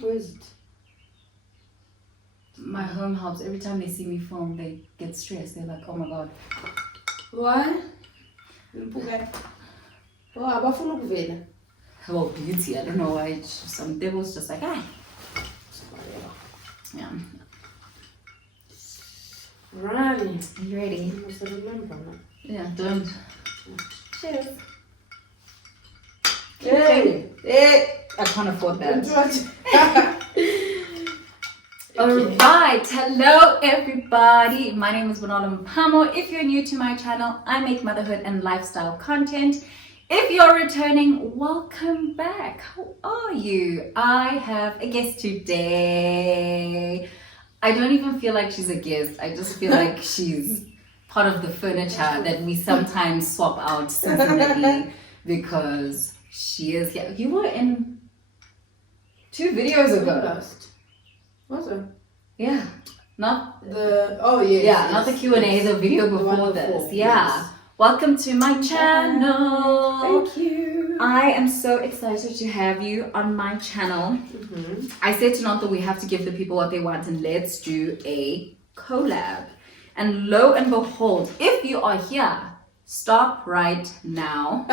Where is it? My home helps. Every time they see me film, they get stressed. They're like, oh my god. Why? Oh, abafuna ukuvela. Well, beauty. I don't know why. Some devils just like, ah. Yeah. Right. Are you ready? I must remember now. Yeah, don't. Cheers. Hey! I can't afford that. Okay. Alright, hello everybody. My name is Bonolo Mpamo. If you're new to my channel, I make motherhood and lifestyle content. If you're returning, welcome back. How are you? I have a guest today. I don't even feel like she's a guest. I just feel like she's part of the furniture that we sometimes swap out seasonally because she is here. You were in 2 videos ago. Was it? Yeah. Not the yes. Yeah, yes, not the Q&A, the video before this. Yeah. Yes. Welcome to my channel. Thank you. I am so excited to have you on my channel. I said to Nonto we have to give the people what they want and let's do a collab. And lo and behold, if you are here, stop right now.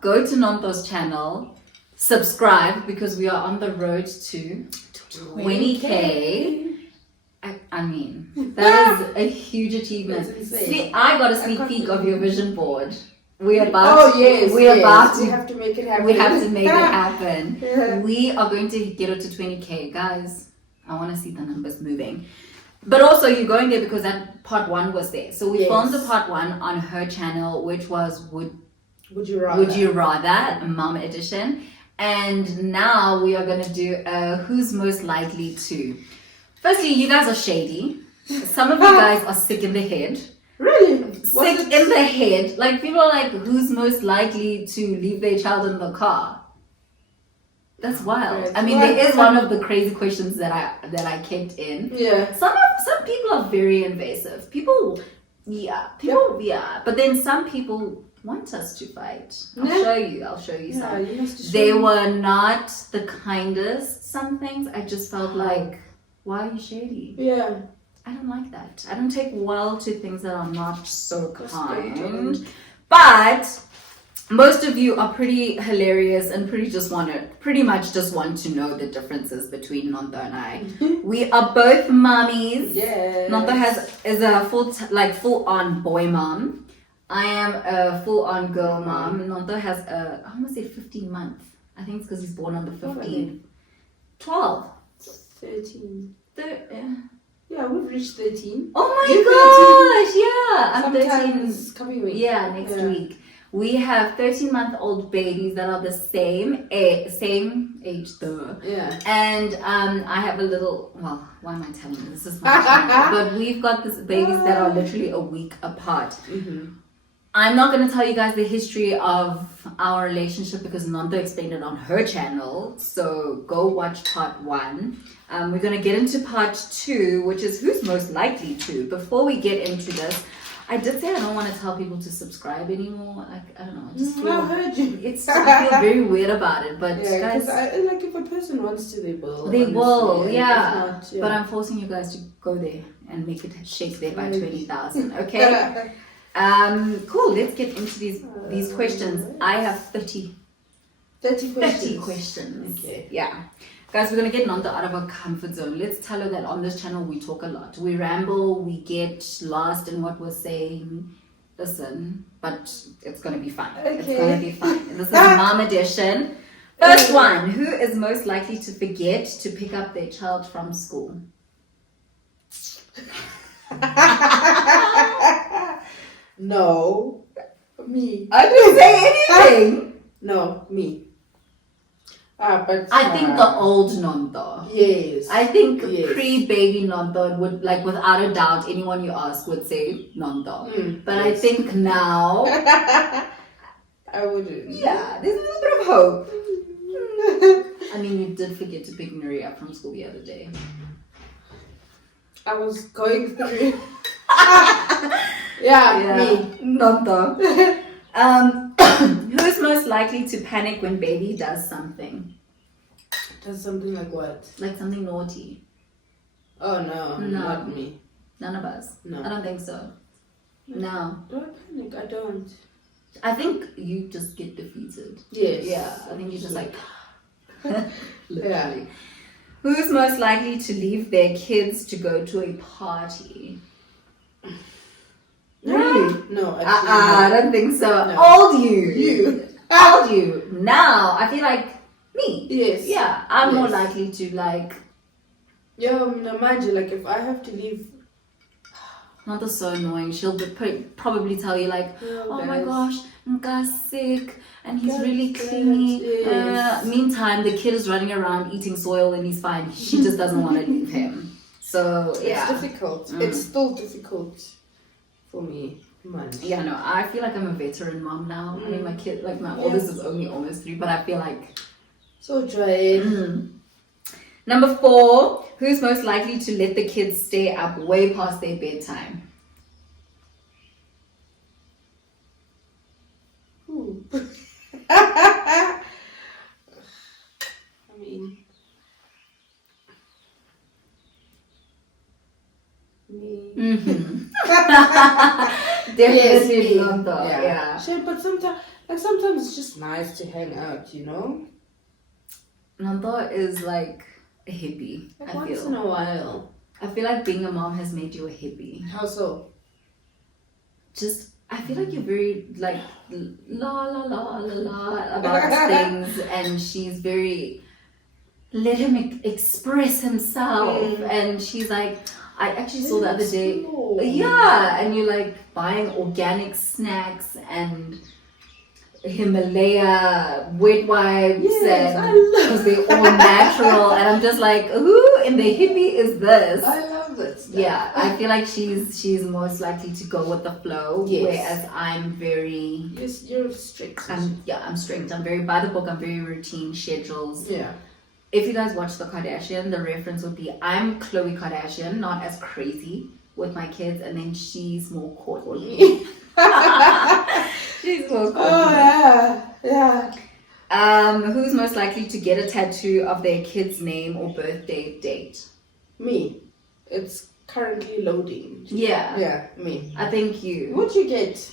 Go to Nonto's channel, subscribe because we are on the road to 20K. I mean, that is a huge achievement. See, I got a sneak peek of your vision board. We're about we have to make it happen. We have to make it happen. Yeah. We are going to get it to 20K. Guys, I want to see the numbers moving. But also, you're going there because that part 1 was there. So we filmed the part 1 on her channel, which was Would You Rather, Mom Edition. And now we are going to do Who's Most Likely To. Firstly, you guys are shady. Some of you guys are sick in the head. Really? Sick in the head. Like, people are like, who's most likely to leave their child in the car? That's wild. I mean, there is one of the crazy questions that I kept in. Yeah. Some people are very invasive. People, but then some people want us to fight. I'll show you some. You must show they me. were not the kindest. Some things I just felt like, why are you shady? Yeah. I don't like that. I don't take well to things that are not so kind. But most of you are pretty hilarious and pretty much just want to know the differences between Nonto and I. We are both mommies. Yes. Nonto is a full-on boy mom. I am a full-on girl mom. Nonto has I almost say 15 months. I think it's because he's born on the 15th. 12. 13. Yeah. Yeah, we've reached 13. Oh my gosh, yeah. I'm 13. Coming week. Yeah, next week. We have 13-month-old babies that are the same age though. Yeah. And I have a little, well, why am I telling you? This is my channel. But we've got these babies that are literally a week apart. I'm not going to tell you guys the history of our relationship because Nonto explained it on her channel. So go watch part 1. We're going to get into part 2, which is who's most likely to. Before we get into this, I did say I don't want to tell people to subscribe anymore. Like, I don't know. I just feel, I heard you. I feel very weird about it. But yeah, guys, like if a person wants to, they will. They will, yeah. Not, But I'm forcing you guys to go there and make it shake there by 20,000. Okay. Cool. Let's get into these questions. I have 30 questions. Okay. Yeah. Guys, we're going to get Nonto out of her comfort zone. Let's tell her that on this channel we talk a lot. We ramble, we get lost in what we're saying. Listen, but it's going to be fun. Okay. It's going to be fun. This is Mom Edition. First one, who is most likely to forget to pick up their child from school? No. Me. I didn't say anything. No, me. But I think the old Nonto. Yes. I think pre-baby Nonto would, like, without a doubt, anyone you ask would say Nonto. But I think now, I wouldn't. Yeah, there's a little bit of hope. I mean, you did forget to pick Nuri up from school the other day. I was going through. Me. Nonto. Who's most likely to panic when baby does something? Has something like what? Like something naughty. Oh no, No. not me. None of us. No. I don't think so. No. Don't panic. I don't. I think you just get defeated. Yes. Yeah. I think you're just like. Yeah. Who's most likely to leave their kids to go to a party? Really? No, I actually. don't think so. No. Old you. You. Old you. Now, I feel like me. Yes. Yeah, I'm more Yes. likely to like. Yeah, no, mind you, like if I have to leave. Not that's so annoying. She'll probably tell you like, oh my gosh, Nka's sick and he's really clingy. Yes. Meantime, the kid is running around eating soil and he's fine. She just doesn't want to leave him. So yeah, It's difficult. It's still difficult for me. Man. Yeah, no, I feel like I'm a veteran mom now. I mean, my kid, like my oldest is only almost 3, but I feel like so dry. Number 4, who's most likely to let the kids stay up way past their bedtime? Ooh. I mean, me. Definitely me. not though. Yeah. Yeah. Sure, but sometimes it's just nice to hang out, you know? Nando is like a hippie. Like I once feel. in a while. I feel like being a mom has made you a hippie. How so? Just, I feel like you're very like la la la la la about things, and she's very let him express himself, and she's like, I actually saw the other day. Yeah, and you're like buying organic snacks and Himalaya wet wipes, Yes, and I love because they're all natural, and I'm just like, who in the hippie is this? I love that stuff. Yeah, I feel like she's most likely to go with the flow, Yes. whereas I'm very Yes, you're strict. I'm strict. I'm very by the book. I'm very routine schedules. Yeah. If you guys watch the Kardashian, the reference would be I'm Khloe Kardashian, not as crazy with my kids, and then she's more Kourtney. She's more Kourtney. Oh yeah. Who's most likely to get a tattoo of their kid's name or birthday date? Me. It's currently loading. Yeah. Yeah, me. I think you. What'd you get?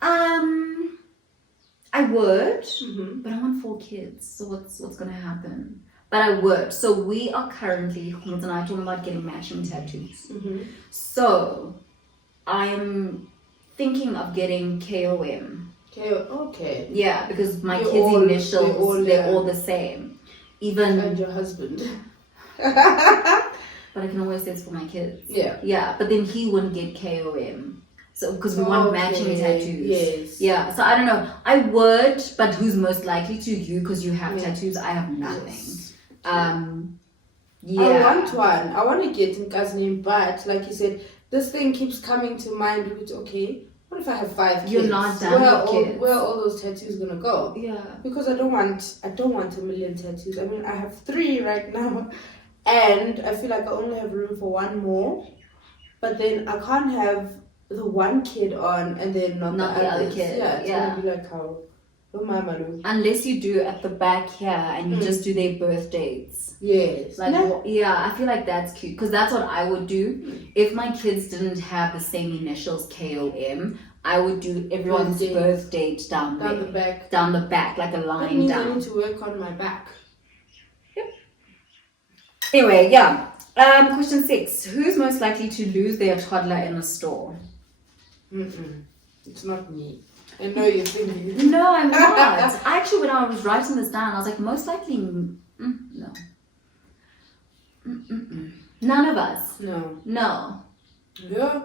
I would, Mm-hmm. but I want 4 kids. So what's gonna happen? But I would. So we are currently, Humans and I, talking about getting matching tattoos. Mm-hmm. So I'm thinking of getting KOM. Okay. Yeah, because my You're kids' all- initials, they're yeah. all the same. Even, And your husband. but I can always say it's for my kids. Yeah. Yeah, but then he wouldn't get KOM. So, because we want matching tattoos. Yes. Yeah, so I don't know. I would, but who's most likely to? You, because you have tattoos. I have nothing. Yes. Yeah. I want one. I want to get Nka's name, but like you said, this thing keeps coming to mind. With, okay, what if I have 5 kids? You're not done with kids. Where are all those tattoos gonna go? Yeah. Because I don't want a million tattoos. I mean, I have 3 right now, and I feel like I only have room for 1 more. But then I can't have the 1 kid on and then not the other other kid. Yeah, it's Yeah. gonna be like how. Oh, mama, look. Unless you do at the back here and you just do their birth dates. Yes. Like, No. yeah, I feel like that's cute because that's what I would do. If my kids didn't have the same initials, KOM, I would do everyone's birth date down Down there. the back. Down the back, like a That line means I down. need to work on my back. Anyway, yeah. Question 6. Who's most likely to lose their toddler in a store? It's not me. I know you're thinking. No, I'm not. Actually, when I was writing this down, I was like, most likely, no. None of us. No. No. Yeah.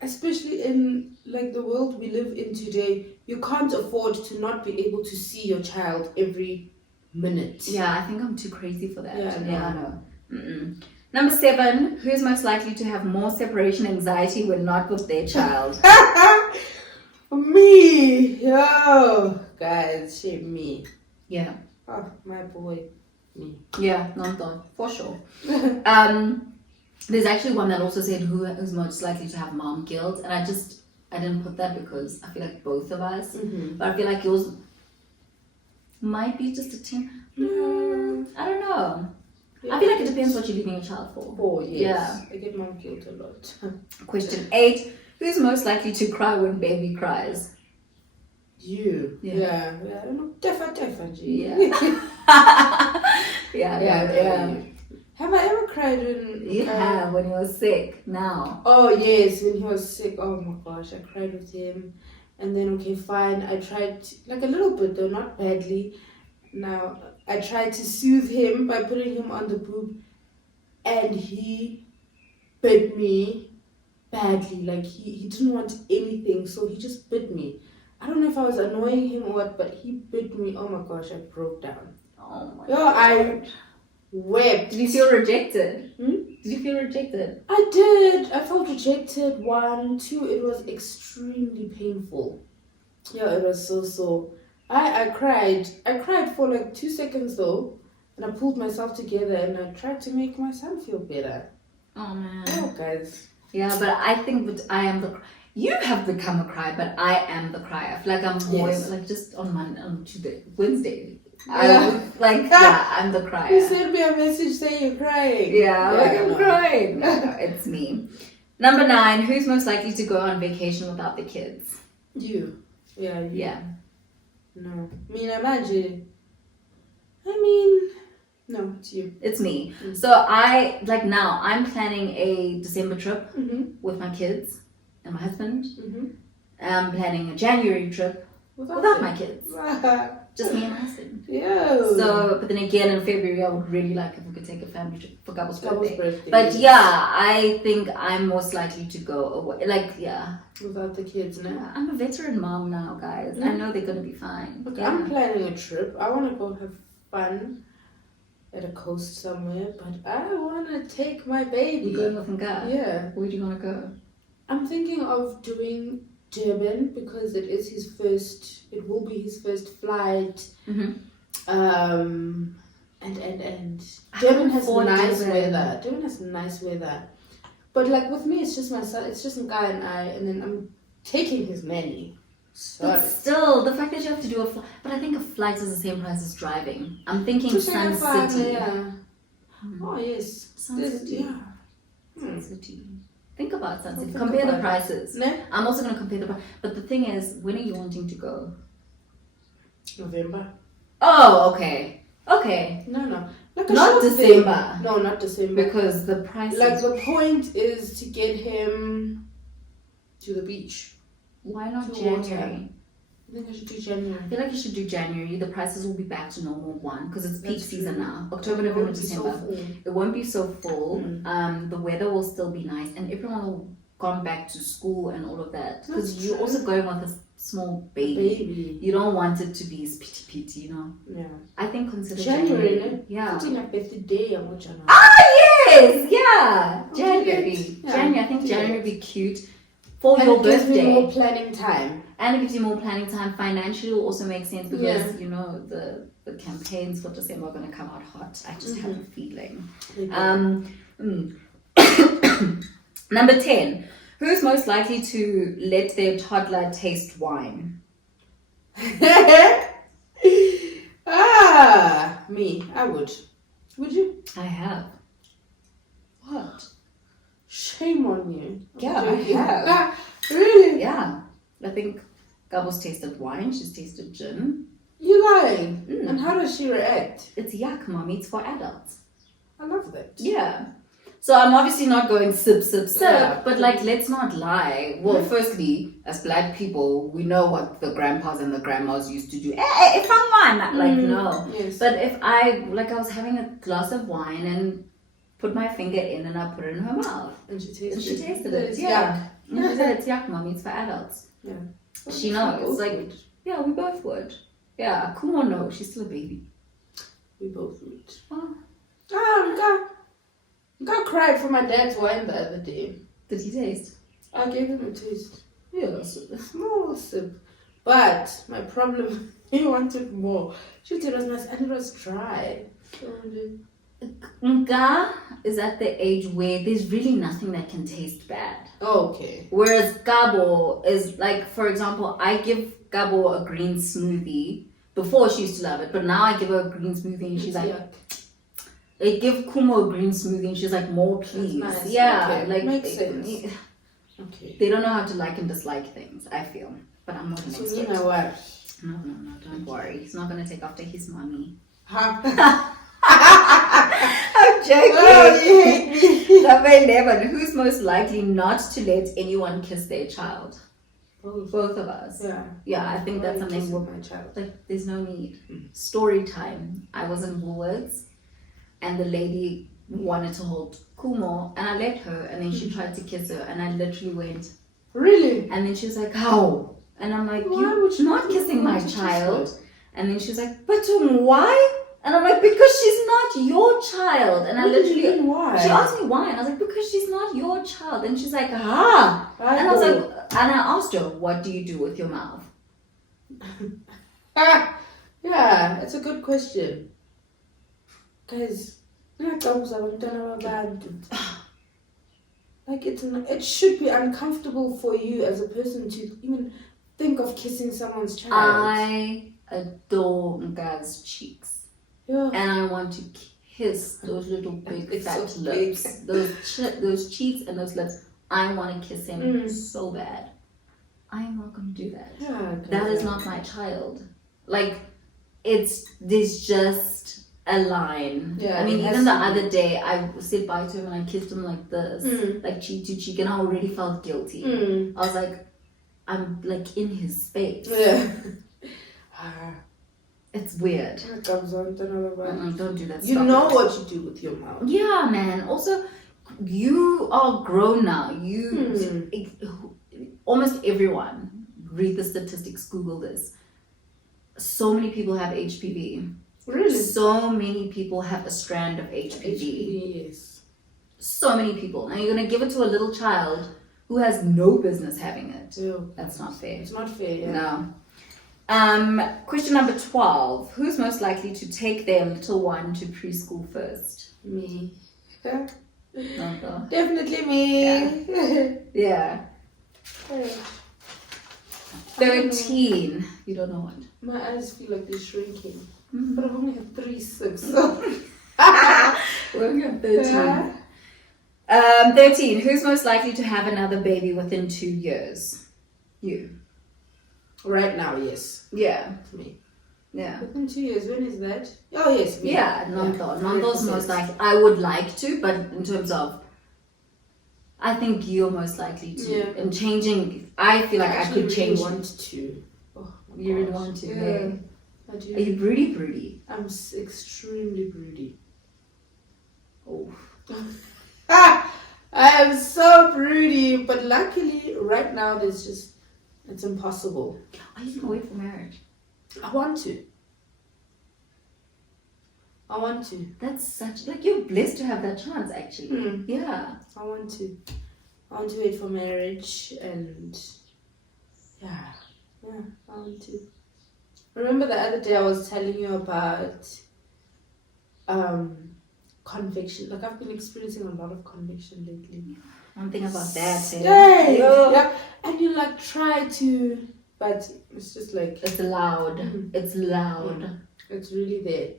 Especially in like the world we live in today, you can't afford to not be able to see your child every minute. Yeah, I think I'm too crazy for that. Yeah, I know. Number 7. Who's most likely to have more separation anxiety when not with their child? Me. Yo. Guys, shame me. Yeah. Oh, my boy. Me. Yeah, non-thought, for sure. There's actually one that also said who's most likely to have mom guilt, and I didn't put that because I feel like both of us, but I feel like yours might be just a team. I don't know. Yeah, I feel like it depends what you're leaving your child for. Yes. Yeah. I get mom guilt a lot. Question 8. Who's most likely to cry when baby cries? You. Yeah. I don't know. Definitely. Yeah. Have I ever cried when... Yeah, when he was sick. Now. Oh, yes. When he was sick. Oh, my gosh. I cried with him. And then, okay, fine. I tried, like a little bit though, not badly. Now, I tried to soothe him by putting him on the boob. And he bit me badly. Like, he didn't want anything. So he just bit me. I don't know if I was annoying him or what, but he bit me. Oh, my gosh. I broke down. Oh, my God. I wept. Did you feel rejected? Did you feel rejected? I did. I felt rejected. 1, 2. It was extremely painful. Yeah, it was so. I cried. I cried for like 2 seconds though, and I pulled myself together and I tried to make my son feel better. Oh man. Oh guys. Yeah, but I think that I am the. You have become a crier, but I am the crier. I feel like I'm more like just on Monday, on Tuesday, Wednesday. I'm the crier. You sent me a message saying you're crying. Yeah, I'm crying. No, it's me. Number 9, who's most likely to go on vacation without the kids? You. Yeah. You. Yeah. No. No, it's you. It's me. So I'm planning a December trip with my kids and my husband. I'm planning a January trip without my kids. Just me and my husband. Yeah. So, but then again in February, I would really like if we could take a family trip for Gabbo's birthday. But yeah, I think I'm most likely to go away. Without the kids now. Yeah, I'm a veteran mom now, guys. I know they're going to be fine. Okay, I'm planning a trip. I want to go have fun at a coast somewhere, but I want to take my baby. You're going with Nga? Yeah. Where do you want to go? I'm thinking of doing Durban because it will be his first flight. And Durban has nice weather. Durban has nice weather. But like with me, it's just my son. It's just a guy and I, and then I'm taking his nanny. But still, the fact that you have to do a flight. But I think a flight is the same price as driving. I'm thinking Sun City. Yeah. Oh yes. Sun City. Yeah. Sun City. Think about Sun City. Compare the prices. No? I'm also going to compare the price. But the thing is, when are you wanting to go? November. Oh, okay. Okay. No. Like not December. No, not December. Because the price. Like the point is to get him to the beach. Why not January? I think I should do January. I feel like you should do January. The prices will be back to normal because it's peak season now. October, November, December. It won't be so full. The weather will still be nice, and everyone will gone back to school and all of that. Because you're also going with a small baby. You don't want it to be pity, you know. Yeah. I think consider January. No? Yeah. Putting a birthday on January. Yes, yeah. January. Yeah. January. I think January would be cute. For your birthday. It gives me more planning time. And it gives you more planning time. Financially will also make sense because, you know, the campaigns for December are going to come out hot. I just have a feeling. Number 10. Who's most likely to let their toddler taste wine? Me. I would. Would you? I have. What? Shame on you. Yeah, I have. Really? Yeah. I think Gabbo's tasted wine. She's tasted gin. You lying? And how does she react? It's yuck, mommy. It's for adults. I love that. Yeah. So I'm obviously not going sip, but like, let's not lie. Well, firstly, as black people, we know what the grandpas and the grandmas used to do. Hey, if I'm one, like, no. Yes. But if I was having a glass of wine and put my finger in and I put it in her mouth. And she tasted it. It's yuck. And she said, it's yuck, mommy. It's for adults. Yeah. She knows. Like, yeah, we both would. Yeah, Kumo, no. She's still a baby. We both would. Oh. I cried for my dad's wine the other day. Did he taste? I gave him a taste. Yeah, a small sip. But my problem, he wanted more. She said it was nice and it was dry. Nga is at the age where there's really nothing that can taste bad. Oh, okay. Whereas Gabbo is like, for example, I give Gabbo a green smoothie Before she used to love it, but now I give her a green smoothie and she's like, Yuck. I give Kumo a green smoothie and she's like, more please. That's nice. Yeah, Okay. like Makes sense. Okay. They don't know how to like and dislike things, I feel. But I'm not an So expert. you know what? No, don't worry. He's not going to take after his mommy. Huh? I'm joking. Oh, you hate me. Number 11. Who's most likely not to let anyone kiss their child? Both of us. Yeah. Yeah, I think that's something with my child. like there's no need. Story time. I was in Woolworths and the lady wanted to hold Kumo and I let her and then she tried to kiss her and I literally went. Really? And then she was like, how? And I'm like, Why you're would you not do kissing my that? child. And then she was like, but why? And I'm like, because she's not your child. And I What do you literally, mean, why? she asked me why. And I was like, because she's not your child. And she's like, ah. And I was like, and I asked her, what do you do with your mouth? Yeah, it's a good question. Guys, like it should be uncomfortable for you as a person to even think of kissing someone's child. I adore Nga's cheeks. Yeah. And I want to kiss those little big It's fat so lips. Those cheeks and those lips. I want to kiss him so bad. I am not going to do that. Yeah, That is not my child. Like, there's just a line. Yeah, I mean, it has even the to be. other day, I said bye to him and I kissed him like this, like cheek to cheek, and I already felt guilty. I was like, I'm like in his space. Yeah. It's weird. Don't Don't do that. You Stop know it. what you do with your mouth. Yeah, man. Also, you are grown now. Almost everyone, read the statistics, Google this. So many people have HPV. Really? So many people have a strand of HPV. Yes. So many people. And you're going to give it to a little child who has no business having it. Ew. That's not fair. It's not fair, yeah. No. Question number 12. Who's most likely to take their little one to preschool first? Me. Nonto. Definitely me. Yeah. 13. You don't know what. My eyes feel like they're shrinking. Mm-hmm. But I've only had 3 sips. So. We're on 13. 13. Who's most likely to have another baby within 2 years? You. Right now, yes. Yeah. Me. Yeah. Within 2 years, when is that? Oh, yes. Me. Yeah, Nonto. Yeah, Nonto's 100%. most likely. I would like to, but in terms of, I think you're most likely to. Yeah. And changing, I feel like I actually could change. really want to. Oh, my You really gosh. want to, Yeah. hey? I do. Are you broody? I'm extremely broody. Oh. I am so broody, but luckily right now it's impossible. Are you gonna wait for marriage? I want to. That's such, like, you're blessed to have that chance, actually. Yeah. I want to wait for marriage and yeah, I want to. Remember the other day I was telling you about conviction. Like, I've been experiencing a lot of conviction lately. One thing about that, Hey, yeah. And you like try to, but it's just like it's loud. It's loud. it's really there.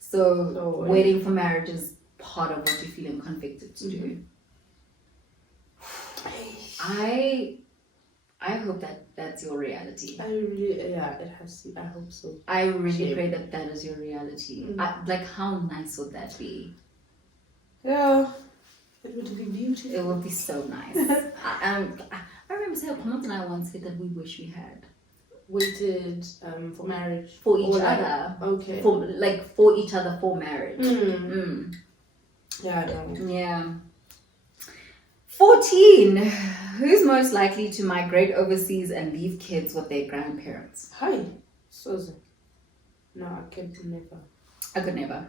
So waiting for marriage is part of what you're feeling convicted to do. I hope that that's your reality. It has to. I hope so. I really pray that that is your reality. Like, how nice would that be? Yeah, it would be beautiful. It would be so nice. I remember Pamela and I once said that we wish we had waited for marriage for each Or other. Okay. For each other for marriage. Yeah, no. Yeah. 14. Who's most likely to migrate overseas and leave kids with their grandparents? Hi, Susan. No, I could never. I could never.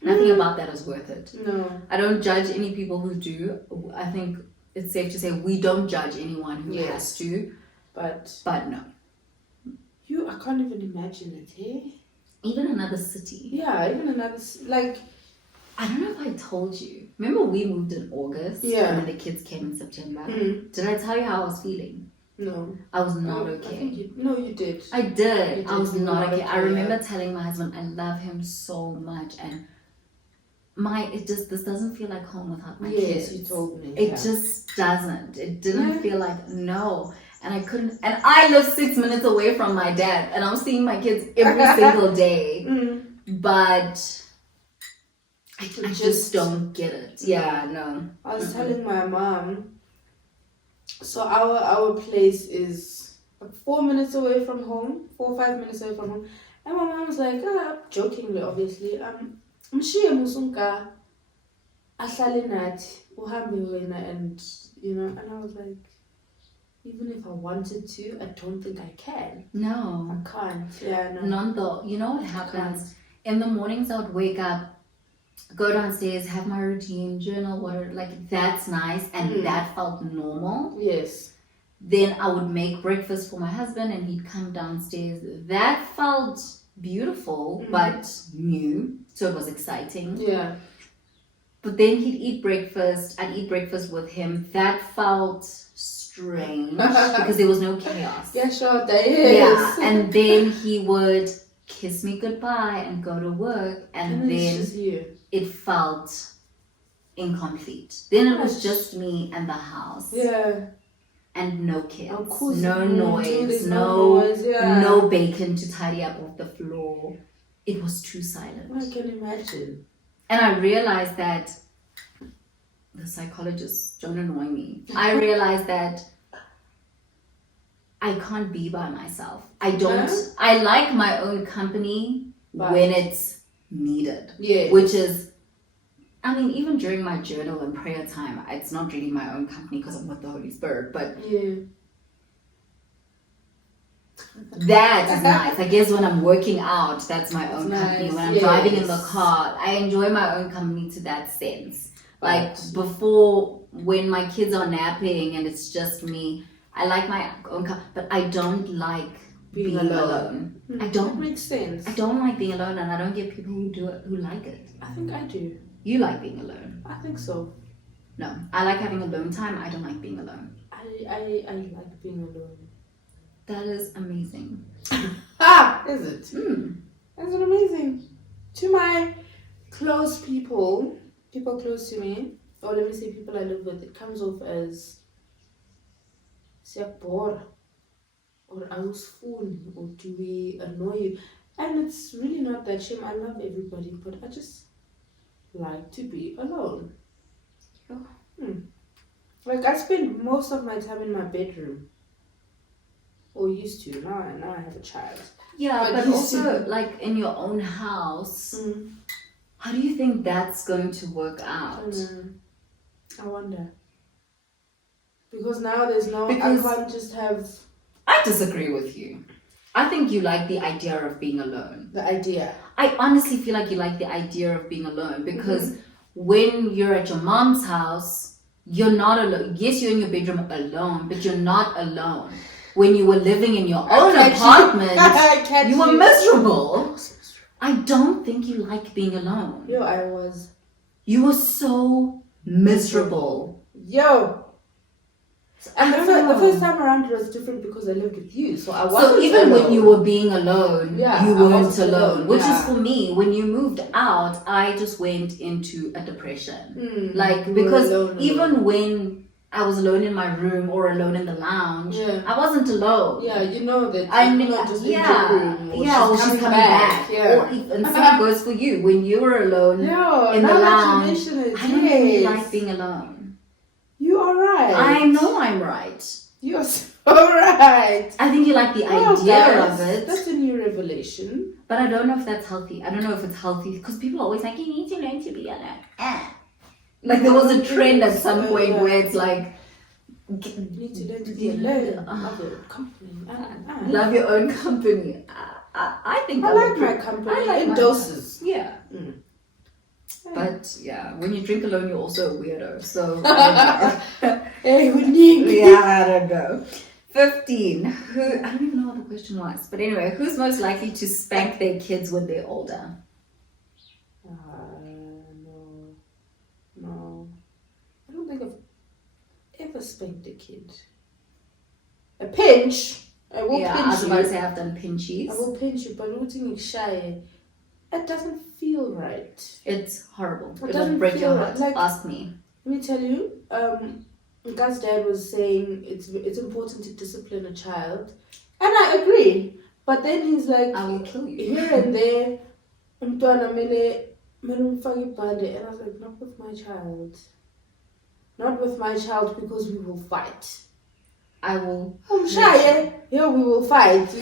Nothing about that is worth it. No. I don't judge any people who do. I think it's safe to say we don't judge anyone who has to. But no. I can't even imagine it, hey? Even another city. Yeah, even another, like... I don't know if I told you. Remember we moved in August? Yeah. And then the kids came in September? Did I tell you how I was feeling? No. I was not I okay. think you did. I did. You I was did. You were not not okay. I okay, remember yeah. telling my husband I love him so much, and this doesn't feel like home without my kids. Yes, you told me. It yeah. just doesn't. It didn't Yeah. feel like no. And I couldn't. And I live 6 minutes away from my dad, and I'm seeing my kids every single day. But I just don't get it. Yeah, no. I was telling my mom. So our place is like 4 minutes away from home, 4 or 5 minutes away from home, and my mom was like, jokingly, obviously, mshiye musunka ahlale nathi uhambe wena, and and I was like, even if I wanted to, I don't think I can. No. I can't. Yeah, no. None though. You know what happens? In the mornings I would wake up, go downstairs, have my routine, journal, whatever, like that's nice, and that felt normal. Yes. Then I would make breakfast for my husband and he'd come downstairs. That felt beautiful, but new, so it was exciting. Yeah. But then he'd eat breakfast, I'd eat breakfast with him. That felt strange because there was no chaos. Yeah, sure, there is. Yeah, and then he would kiss me goodbye and go to work, and then it's just you. It felt incomplete. Then it was just me and the house. Yeah. And no kids. Of course. No noise. No bacon to tidy up off the floor. It was too silent. I can imagine. And I realized that the psychologists don't annoy me. I realized that I can't be by myself. I don't. I like my own company when it's needed. Yeah. Which is, I mean, even during my journal and prayer time, it's not really my own company because I'm with the Holy Spirit, but that is nice. I guess when I'm working out, that's my own company. When I'm driving in the car, I enjoy my own company to that sense. Like before, when my kids are napping and it's just me, I like my own company, but I don't like being alone. I don't. That makes sense. I don't like being alone, and I don't get people who do it, who like it. I think I do. You like being alone? I think so. No, I like having alone time. I don't like being alone. I like being alone. That is amazing. Is it? Is it amazing? To my close people close to me, or let me say people I live with, it comes off as siyakbora, or awusifuni, or do we annoy you? And it's really not that shame. I love everybody, but I just like to be alone. Like I spend most of my time in my bedroom. Or used to. Now I have a child. Yeah, but also like in your own house, how do you think that's going to work out? I wonder. Because now there's I can't just have... I disagree with you. I think you like the idea of being alone. The idea. I honestly feel like you like the idea of being alone because when you're at your mom's house, you're not alone. Yes, you're in your bedroom alone, but you're not alone. When you were living in your own apartment, you were miserable. I don't think you like being alone. Yo, I was. You were so miserable. Yo. And the first time around it was different because I lived with you. So I wasn't So even alone. when you were being alone, you weren't alone. Which is for me, when you moved out, I just went into a depression. Because even when I was alone in my room or alone in the lounge, I wasn't alone. Yeah, you know that. I mean, just in your room. Or she's coming back. Yeah. And same goes for you. When you were alone in the lounge, I don't really like being alone. You are right. I know I'm right. You're so right. I think you like the idea of it. That's a new revelation. But I don't know if that's healthy. I don't know if it's healthy because people are always like, you need to learn to be alone. Like there was a trend at some point where it's like, you need to learn to be alone. Love your company. Love your own company. I think I like my company. I like in doses. Yeah. But yeah, when you drink alone, you're also a weirdo. So I don't know. I don't know. 15. I don't even know what the question was. But anyway, who's most likely to spank their kids when they're older? No. I don't think I've ever spanked a kid. a pinch. I will Yeah, I was pinch about to you. say I've done pinchies. I will pinch you, but looking shy, it doesn't feel right. It's horrible. It It'll doesn't break your feel heart. like- Ask me. Let me tell you, God's dad was saying it's important to discipline a child, and I agree. But then he's like, I will kill you. here and there, umntwana mele umfake ibhande, and I was like, not with my child. Not with my child, because we will fight. I will. Umshaye, yeah, we will fight.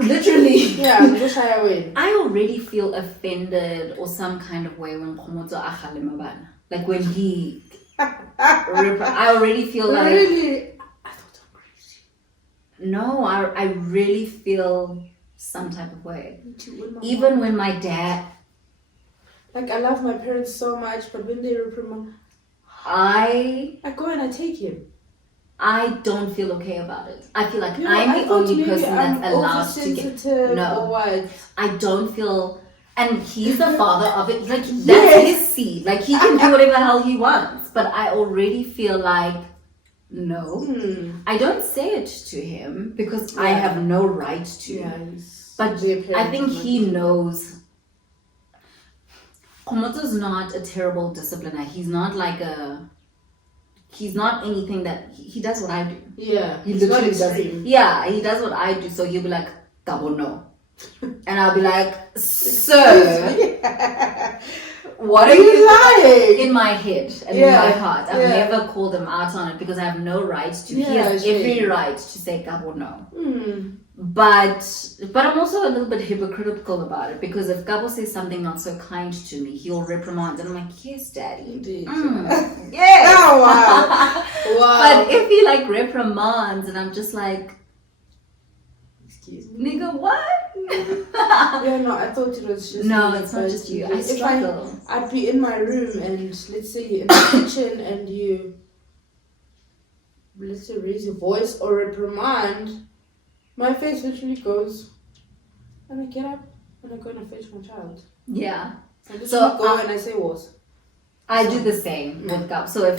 Literally. Yeah, umshaye win. I already feel offended or some kind of way when Komoto akhale mabana. Like when he. I already feel like. Really? I thought I'm crazy. No, I really feel some type of way. Me too, with my Even mom. when my dad. Like, I love my parents so much, but when they reprimand, I go and I take him. don't feel okay about it. I feel like You know, I'm I the thought only maybe person I'm that's allowed to get. oversensitive No. or what? I don't feel, and he's the father of it. Like that's his seed. Like he can do whatever the hell he wants. But I already feel like no. I don't say it to him because I Yeah. have no right to. Yeah, But I think he knows. Komoto's not a terrible discipliner. He's not like a. He's not anything that he does what I do. Yeah, He it's not literally does. extreme. Yeah, he does what I do. So he'll be like, "Gabo no," and I'll be like, "Sir, what are you lying? in my head and in my heart?" I've never called him out on it because I have no right to. Yeah, he has sure. every right to say "Gabo no." Mm. But I'm also a little bit hypocritical about it because if Gabo says something not so kind to me, he'll reprimand, and I'm like, "Yes, Daddy." Indeed. Yes. Oh, wow. Wow. But if he like reprimands, and I'm just like, Excuse me. "Nigga, what?" Yeah, no, I thought it was just No, me, it's not but just you. I if struggle. I'd be in my room and let's say you're in the kitchen and you, let's say, raise your voice or reprimand, my face literally goes, and I get up and I go and I fetch my child. Yeah. I just So, go and I say what? I do the same with Gab. So if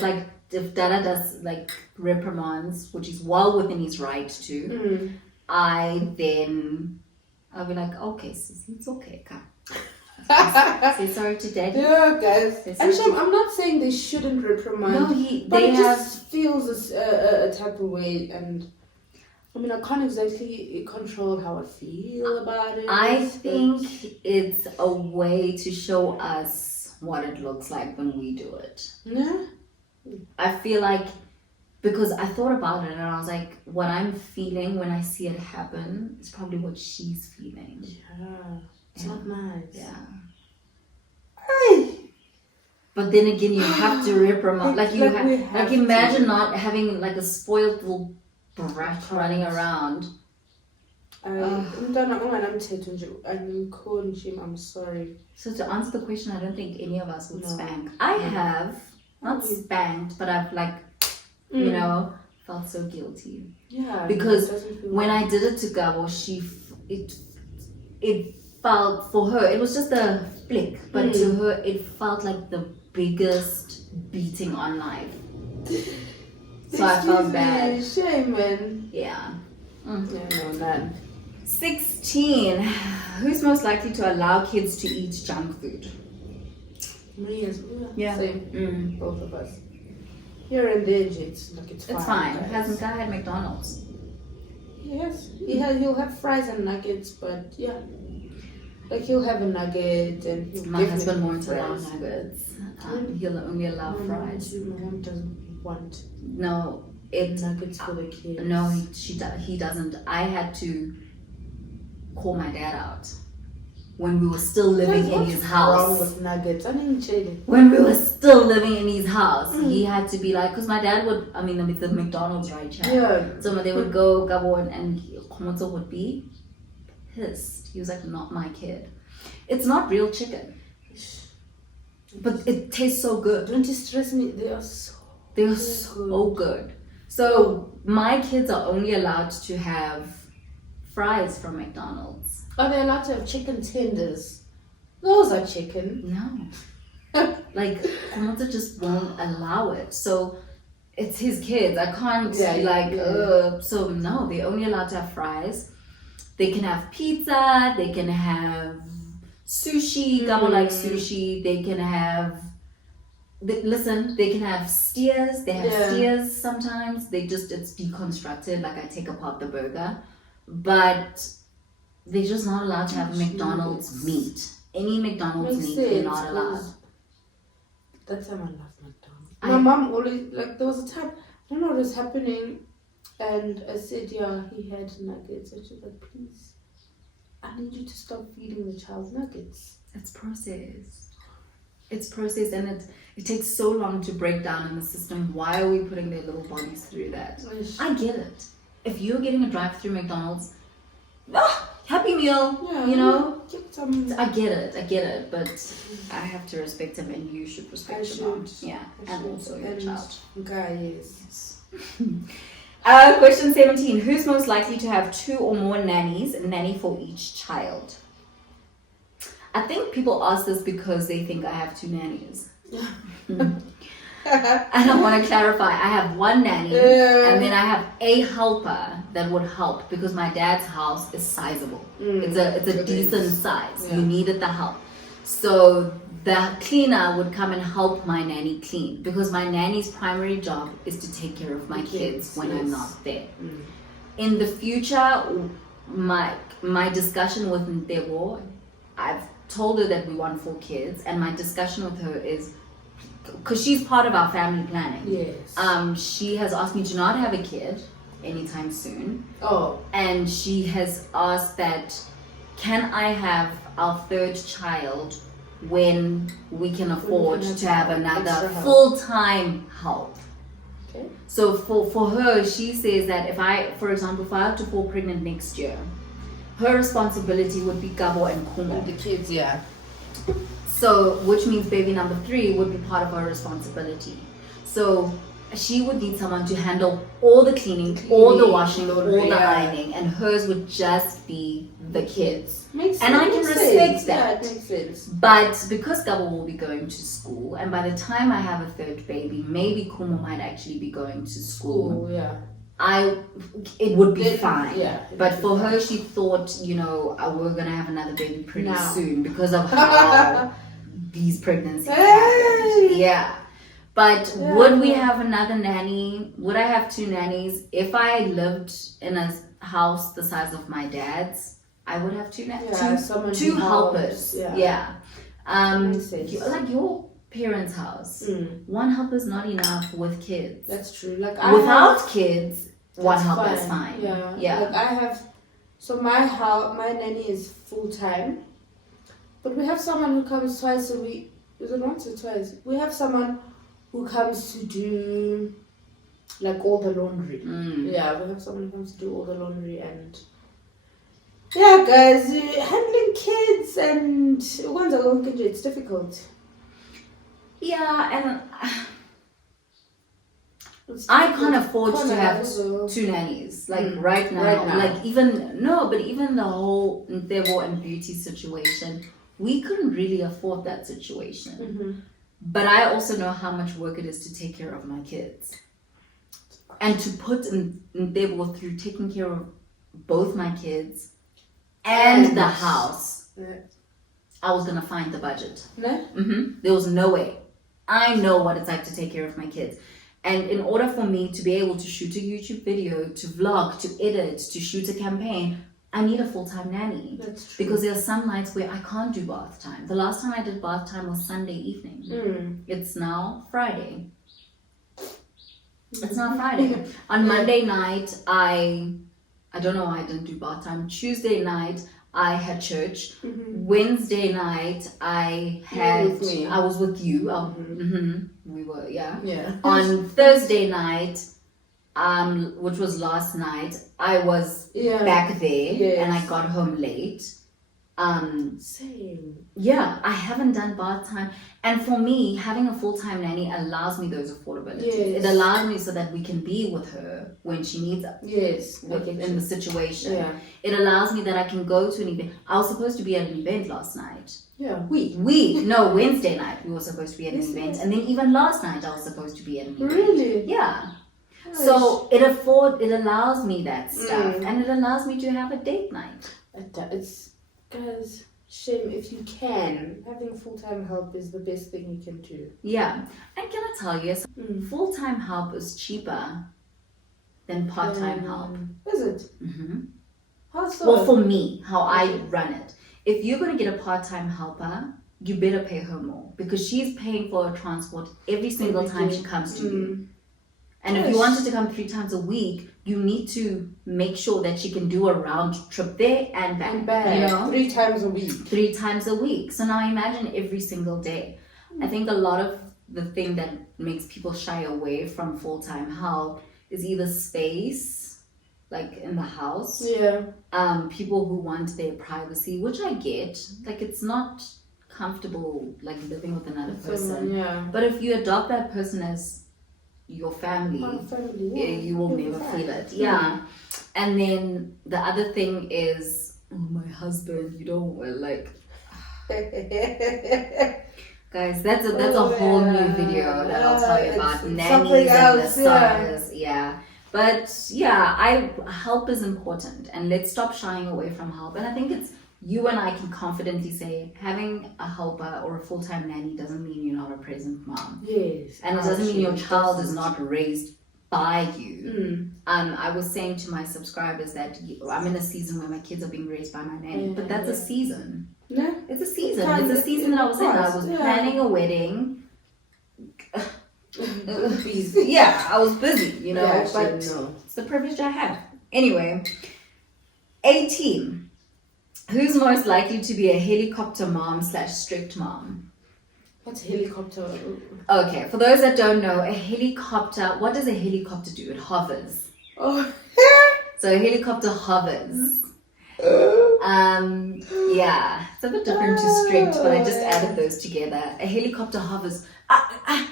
Dada does like reprimands, which is well within his right to, I'll be like, "Okay, sis, it's okay, come. Say sorry to Daddy." Yeah, guys. It's And okay. Shem, I'm not saying they shouldn't reprimand. No, but they it have. just feels a type of way, and I mean, I can't exactly control how I feel about it. I but- think it's a way to show us what it looks like when we do it. Yeah. I feel like because I thought about it and I was like, what I'm feeling when I see it happen is probably what she's feeling. Yeah. It's Yeah. not nice. Yeah. Hey. But then again, you have to reprimand. Like you Like we have, have like imagine to. not having like a spoiled little brat running around. Umntwana onganamthetho nje, angimkhoni nje, I'm sorry. So to answer the question, I don't think any of us would No. spank. I have not spanked, but I've like, you know, felt so guilty. Yeah. Because it doesn't feel when right. I did it to Gabo, it felt for her. It was just a flick, but to her, it felt like the biggest beating on life. So I felt Excuse bad. me, shame, man. Yeah. Yeah, no, none. 16. Who's most likely to allow kids to eat junk food? Me as well. Yeah. Same. Both of us. Here and there, it's like it's fine. It's fine. guys. Hasn't guy had McDonald's? Yes, he'll have fries and nuggets, but yeah, like he'll have a nugget and he'll My definitely husband have wants to allow fries. nuggets. He'll only allow My mom fries. too, my mom doesn't want No, it. nuggets for the kids. No, he doesn't. I had to call my dad out when we were still living in his What's wrong house. with nuggets? I didn't change it. When we were still living in his house, he had to be like, because my dad would, I mean, the McDonald's, right? Chad? Yeah. So they would go, Gabo, and Komoto would be pissed. He was like, "Not my kid." It's not real chicken, but it tastes so good. Don't you stress me? They are so. They're so good. So my kids are only allowed to have fries from McDonald's. Are they allowed to have chicken tenders? Those are chicken. No. Like, Komoto just won't allow it. So it's his kids. I can't so no, they're only allowed to have fries. They can have pizza, they can have sushi, Gabo likes sushi, they can have they can have steers, they have steers sometimes. It's deconstructed, like I take apart the burger. But they're just not allowed to have McDonald's meat. Any McDonald's meat, they're not allowed. That time I love McDonald's. My mom always, like, there was a time, I don't know what was happening, and I said, yeah, he had nuggets. And she was like, please, I need you to stop feeding the child nuggets. It's processed, and it takes so long to break down in the system. Why are we putting their little bodies through that? I get it. If you're getting a drive-through McDonald's, Happy Meal, you know. I get it, but I have to respect him, and you should respect your mom. Yeah, and also your child. Yes. Question 17. Who's most likely to have 2 or more nannies, a nanny for each child? I think people ask this because they think I have 2 nannies. And I want to clarify, I have 1 nanny, and then I have a helper that would help, because my dad's house is sizable. It's a decent size. You needed the help. So the cleaner would come and help my nanny clean, because my nanny's primary job is to take care of my kids when I'm not there. In the future, my discussion with Ntebo, I've told her that we want 4 kids, and my discussion with her is, because she's part of our family planning. Yes. She has asked me to not have a kid anytime soon. Oh. And she has asked that, can I have our 3rd child when we can afford to have another full-time help? Okay. So for her, she says that if I have to fall pregnant next year, her responsibility would be Gabo and Kumo. The kids, yeah. So, which means baby number 3 would be part of her responsibility. So, she would need someone to handle all the cleaning, all the washing, all the ironing, and hers would just be the kids. Makes and sense. I can respect that. Yeah, it makes sense. But because Gabo will be going to school, and by the time I have a 3rd baby, maybe Kumo might actually be going to school. It would be fine. Yeah. But for her, she thought, we're gonna have another baby pretty soon because of how these pregnancies happened. Yeah. But would we have another nanny? Would I have 2 nannies? If I lived in a house the size of my dad's, I would have 2 nannies. Two helpers. Yeah. Like your parents' house. 1 helper is not enough with kids. That's true. Like without kids, 1 helper is fine. Yeah. Like I have, so my nanny is full time, but we have someone who comes twice a week. Is it once or twice? We have someone who comes to do like all the laundry. Yeah, we have someone who comes to do all the laundry, and guys, handling kids and it's difficult. Yeah, and I can't afford to have 2 nannies. Like right now. Like even the whole Ntebo and Beauty situation, we couldn't really afford that situation. But I also know how much work it is to take care of my kids. And to put Ntebo through taking care of both my kids and the house, I was going to find the budget. No? There was no way. I know what it's like to take care of my kids. And in order for me to be able to shoot a YouTube video, to vlog, to edit, to shoot a campaign, I need a full-time nanny. That's true. Because there are some nights where I can't do bath time. The last time I did bath time was Sunday evening. It's now Friday. It's now Friday. On Monday night, I don't know why I didn't do bath time. Tuesday night, I had church. Wednesday night, I was with you. We were, yeah. On Thursday night, which was last night, I was back there and I got home late. Same. Yeah, I haven't done bath time. And for me, having a full-time nanny allows me those affordabilities. It allows me so that we can be with her when she needs us. In the situation. It allows me that I can go to an event. I was supposed to be at an event last night. Yeah. Wednesday night we were supposed to be at an event, and then even last night I was supposed to be at an event. Really? Yeah. Gosh. So it allows me that stuff, and it allows me to have a date night. It's, guys, shame if you can. Having full-time help is the best thing you can do. Yeah. And can I tell you, full-time help is cheaper than part-time help. Is it? Mm-hmm. How so? Well, for me, how I run it. If you're going to get a part-time helper, you better pay her more because she's paying for her transport every single time she comes to you. And if you wanted to come 3 times a week, you need to make sure that she can do a round trip there and back. You know? 3 times a week. 3 times a week. So now imagine every single day. I think a lot of the thing that makes people shy away from full-time help is either space, like in the house. Yeah. People who want their privacy, which I get. Like it's not comfortable like living with another person. Yeah. But if you adopt that person as your family, you will never feel it. Yeah. And then the other thing is, my husband, you don't like. Guys, that's a whole new video that I'll tell you about nannies and the stars. Yeah. But yeah, help is important, and let's stop shying away from help. And I think it's you and I can confidently say having a helper or a full-time nanny doesn't mean you're not a present mom. Yes. And it doesn't mean your child is not raised by you. I was saying to my subscribers that I'm in a season where my kids are being raised by my nanny, but that's a season. Yeah. It's a season. It's a season that I was in. I was planning a wedding. Yeah, I was busy, you know, but it's the privilege I have. Anyway, 18. Who's most likely to be a helicopter mom / strict mom? What's a helicopter? Okay, for those that don't know, a helicopter, what does a helicopter do? It hovers. Oh. So a helicopter hovers. Yeah, it's a bit different to strict, but I just added those together. A helicopter hovers.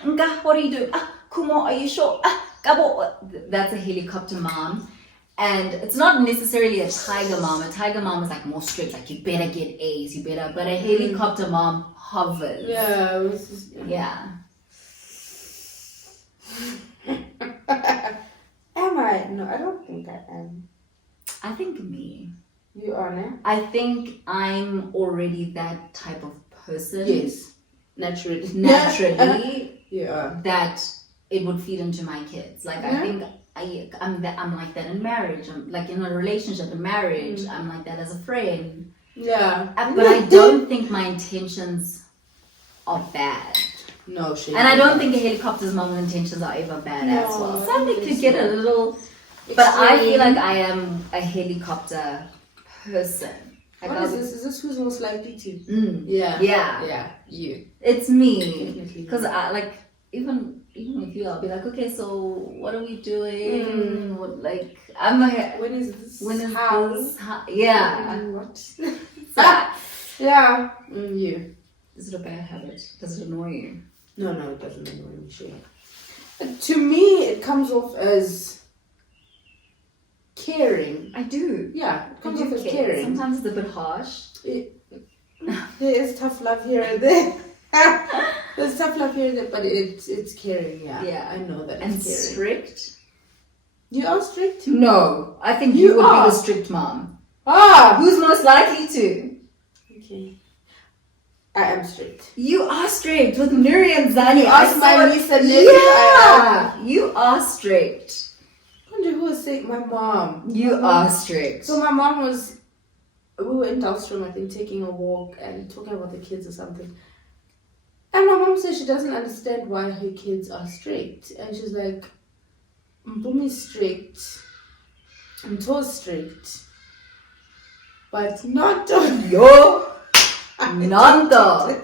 What are you doing? Kumo, are you sure? Gabo. That's a helicopter mom. And it's not necessarily a tiger mom. A tiger mom is like more strict, like you better get A's, but a helicopter mom hovers. Yeah. Yeah. Am I? No, I don't think I am. I think me. You are, ne? I think I'm already that type of person. Yes. Naturally. Yeah. That it would feed into my kids. Like I think I'm like that in marriage. I'm like in a relationship, in marriage. I'm like that as a friend. Yeah. But I don't think my intentions are bad. No, shame. And I don't think a helicopter's mom's intentions are ever bad as well. Some they could get a little. Extreme. But I feel like I am a helicopter person. What is this? Is this who's most likely to? Yeah. You. It's me. Because I like even with you, I'll be like, okay, so what are we doing? What, like I'm a. When is this? Yeah. What? So, yeah. You. Is it a bad habit? Does it annoy you? No, it doesn't annoy me. Sure. To me, it comes off as caring. I do. Yeah, it comes off as caring. Sometimes it's a bit harsh. There is tough love here and there. There's tough love here and there, but it's caring. Yeah, I know that. And it's caring. strict. You are strict? No, I think you would be the strict mom. Who's most likely to? Okay. I am strict. You are strict with Nuri and Zani. Ask my niece and nephew. Yeah, you are strict. I wonder who was saying my mom. You are strict. So my mom was. We were in Dalstrom, I think, taking a walk and talking about the kids or something. And my mom said she doesn't understand why her kids are strict. And she's like, Mpumi's strict. Mto's strict. But not on yo. Nando.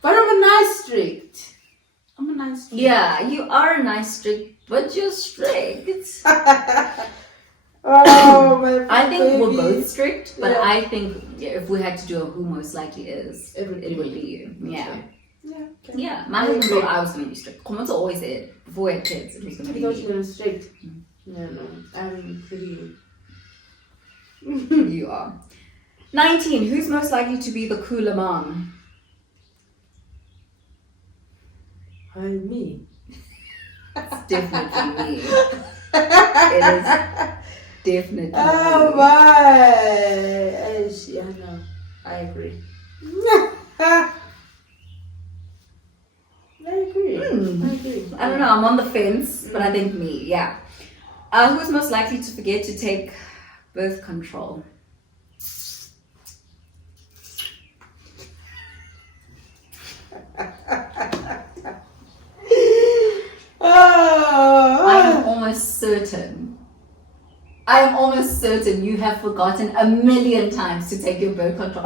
But I'm a nice strict. Yeah, you are a nice strict, but you're strict. Oh, my I think baby. we're both strict, but I think if we had to do a who most likely is, it would be you. Yeah. Okay. Yeah. Okay. Yeah. My husband thought I was going to be strict. Komoto always said before we had kids, it was going to be I thought me. you were strict. No. I'm pretty. You are. 19. Who's most likely to be the cooler mom? Me. It's definitely me. It is definitely Oh me. my! Yeah, no, I agree. I agree. I don't know, I'm on the fence, but I think me, yeah. Who's most likely to forget to take birth control? I am almost certain you have forgotten a million times to take your birth control.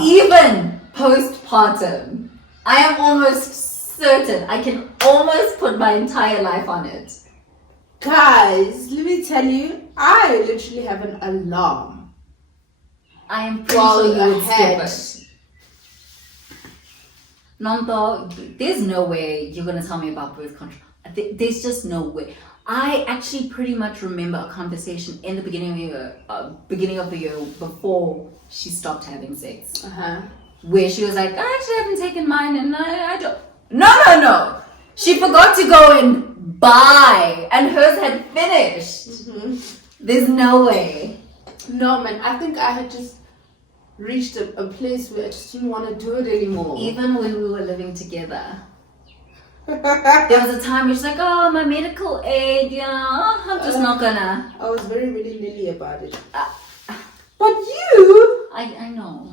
Even postpartum. I am almost certain. I can almost put my entire life on it. Guys, let me tell you, I literally have an alarm. I am pretty sure you would skip ahead. it. Nando, there's no way you're going to tell me about birth control. There's just no way. I actually pretty much remember a conversation in the beginning of the year before she stopped having sex. Where she was like, I actually haven't taken mine and I don't. No. She forgot to go and buy and hers had finished. There's no way. No, man, I think I had just reached a place where I just didn't want to do it anymore. Even when we were living together. There was a time where she's like, oh, my medical aid, yeah, I'm just not gonna. I was very willy-nilly about it. But you... I know.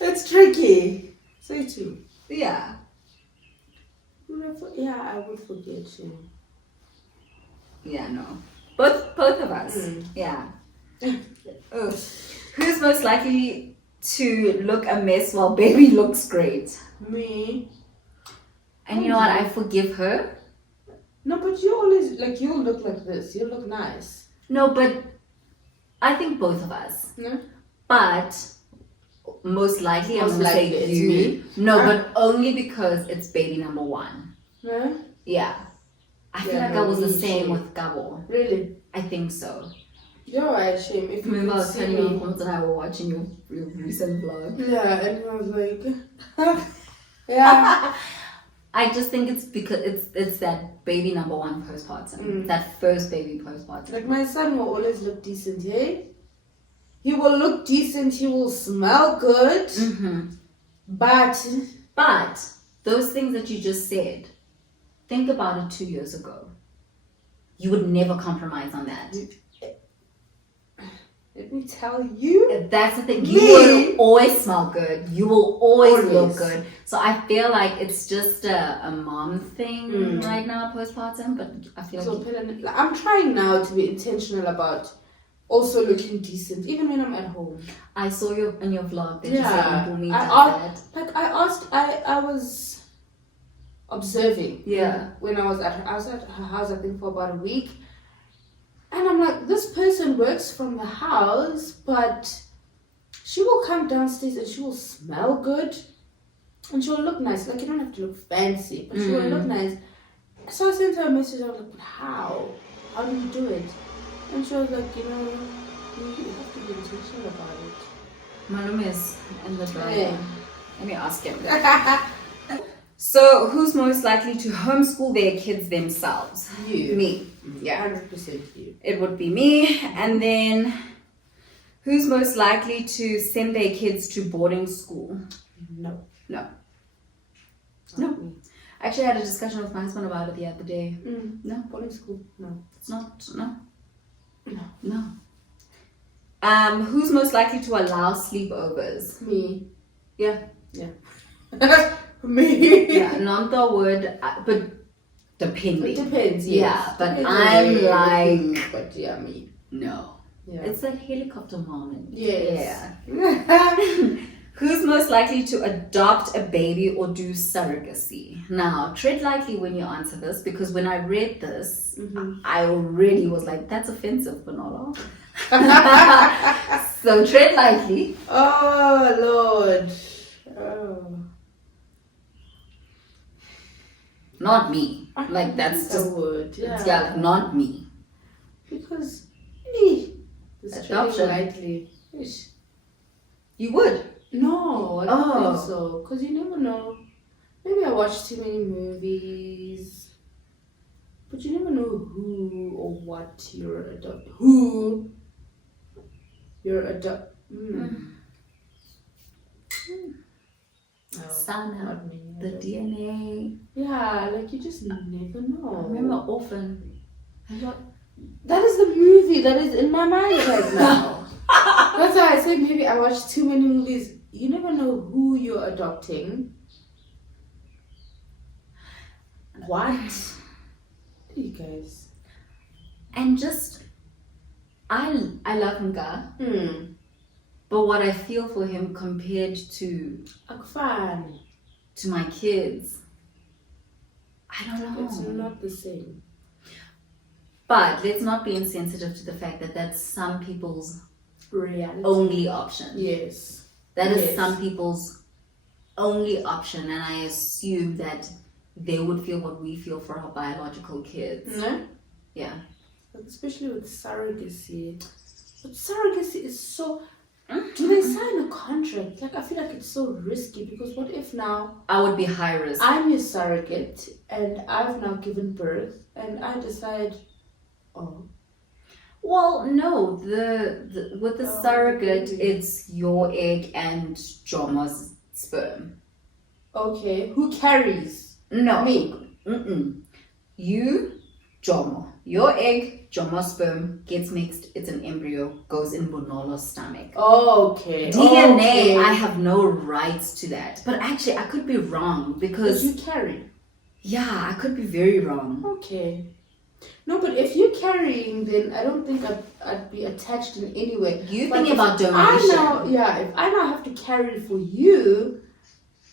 It's tricky. Say too. Yeah. Yeah, I would forget you. Yeah, no. Both of us. Yeah. Oh. Who's most likely to look a mess while baby looks great? Me. And you know what? I forgive her. No, but you always, like, you look like this. You look nice. No, but I think both of us. No? But most likely I'm going to say it's you. me. No, but only because it's baby number 1. No? Yeah. I feel like I was the same with Gabo. Really? I think so. You're right, Shame. If Remember you I was see telling you me. and I were watching your recent vlog. Yeah, and I was like... yeah. I just think it's because it's that baby number 1 postpartum. That first baby postpartum. Like, my son will always look decent, hey? He will look decent, he will smell good. But those things that you just said, think about it 2 years ago. You would never compromise on that. let me tell you. That's the thing. You will always smell good. You will always look good. So I feel like it's just a mom thing right now, postpartum. But I feel like I'm trying now to be intentional about also looking decent, even when I'm at home. I saw you in your vlog that you said I was observing. Yeah. When I was at her house, I think for about a week. And I'm like, this person works from the house, but she will come downstairs and she will smell good. And she will look nice. Like, you don't have to look fancy, but she will look nice. So I sent her a message. I was like, but how? How do you do it? And she was like, you have to be intentional about it. Malum is in the drama. Yeah. Let me ask him. So, who's most likely to homeschool their kids themselves? You. Me. Yeah, 100% you. It would be me. And then, who's most likely to send their kids to boarding school? No. No. I actually had a discussion with my husband about it the other day. No, boarding school. No. It's not. No. No. Who's most likely to allow sleepovers? Me. Yeah. Me. Yeah, not the word, but depending. It depends, yes. Yeah, but I'm like... But yeah, me. No. Yeah. It's a helicopter moment. Yes. Yeah. Who's most likely to adopt a baby or do surrogacy? Now, tread lightly when you answer this, because when I read this, I already was like, that's offensive, Banola. So tread lightly. Oh, Lord. Oh. Not me. Like, that's just... word. Yeah. Yeah, like, not me. Because It's Adoption. treading lightly. Ish. You would. No, I don't Oh. think so. Because you never know. Maybe I watch too many movies. But you never know who or what you're adopting. Who you're adopting. No, Sana, not me. I the don't- DNA. Yeah, like you just never know. Remember Orphan? That is the movie that is in my mind right now. That's why I said maybe I watch too many movies. You never know who you're adopting. What? You guys. And just, I love Nga, but what I feel for him compared to Akfan. my kids, I don't know. It's not the same. But let's not be insensitive to the fact that that's some people's Reality. only option. Yes. That is Yes. some people's only option, and I assume that they would feel what we feel for our biological kids. No? Yeah. Especially with surrogacy. But surrogacy is so. Do they sign a contract? Like, I feel like it's so risky because what if now I would be high risk. I'm your surrogate and I've now given birth and I decide, oh, Well, no, the with the Oh, surrogate, really? it's your egg and Jomo's sperm. okay, who carries? No, Me. You, Jomo, your egg, Jomo's sperm gets mixed. It's an embryo, goes in Bonolo's stomach. Okay. DNA, okay. I have no rights to that. But actually, I could be wrong But because you carry. yeah, I could be very wrong. Okay. No, but if you're carrying, then I don't think I'd be attached in any way. You But thinking if about I donation? now, if I now have to carry for you,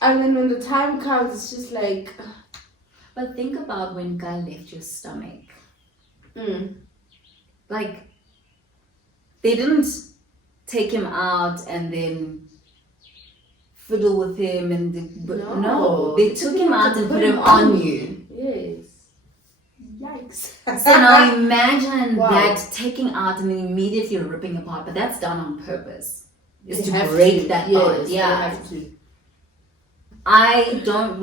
and then when the time comes, it's just like, But think about when Guy left your stomach. Like, they didn't take him out and then fiddle with him and no, they took him out and put him on you. Yes. Yikes. So now imagine Wow. that taking out and then immediately ripping apart, but that's done on purpose. Is They to have break to. that Yes, bond. they Yeah. have to. I don't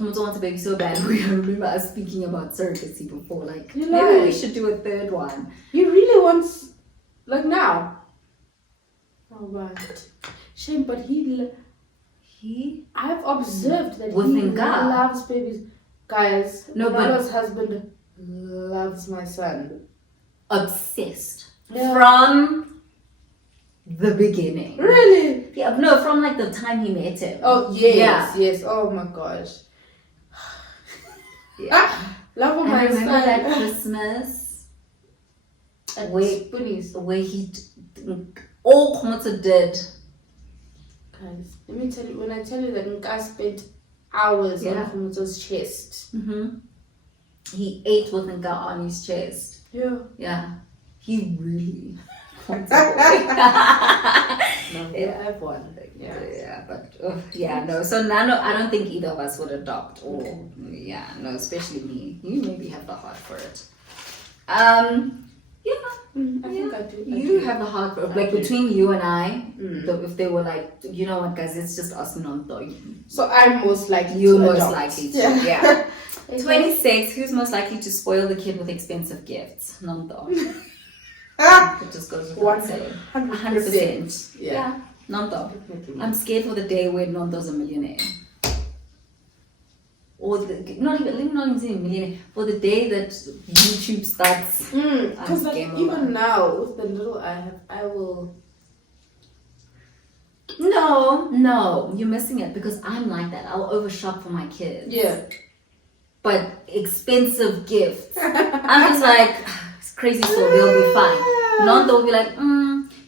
want a baby so bad. I remember us speaking about surrogacy before. Like, You maybe we lied. should do a third one. He really wants, like now. Oh, right. Shame, but I've observed that With he Nga. loves babies. Guys, No, but- Ronaldo's husband loves my son. Obsessed. Yeah. From the beginning. Really? Yeah, no, from like the time he met him. Oh, yes, Yeah. yes. Oh my gosh. Yeah. Love of I my remember son. that Christmas At Wait. Spoonies. where he all Komotso did. Guys, let me tell you, when I tell you that Nka spent hours Yeah. on Komoto's chest. He ate with Nga on his chest. Yeah. Yeah. He really wants a No, boy. yeah. I have one. Yeah. Yeah, but no. So Nano, I don't think either of us would adopt. Or no, especially me. You maybe have the heart for it. Yeah, I think I do. you have the heart for it. Like between you and I, Mm. if they were like, you know what, guys, it's just us non-though. So I'm most likely You're to most adopt. likely to. Yeah. Yeah. 26. Who's most likely to spoil the kid with expensive gifts? Non-though. It just goes without saying. 100%. Yeah. Non-though. Definitely. I'm scared for the day where Nondo's a millionaire. Or not even say a millionaire. For the day that YouTube starts. Because like, game even over. now, with the little I have, I will. No, you're missing it because I'm like that. I'll overshop for my kids. Yeah. But expensive gifts. I'm just like, it's crazy, so they'll be fine. Nondo will be like,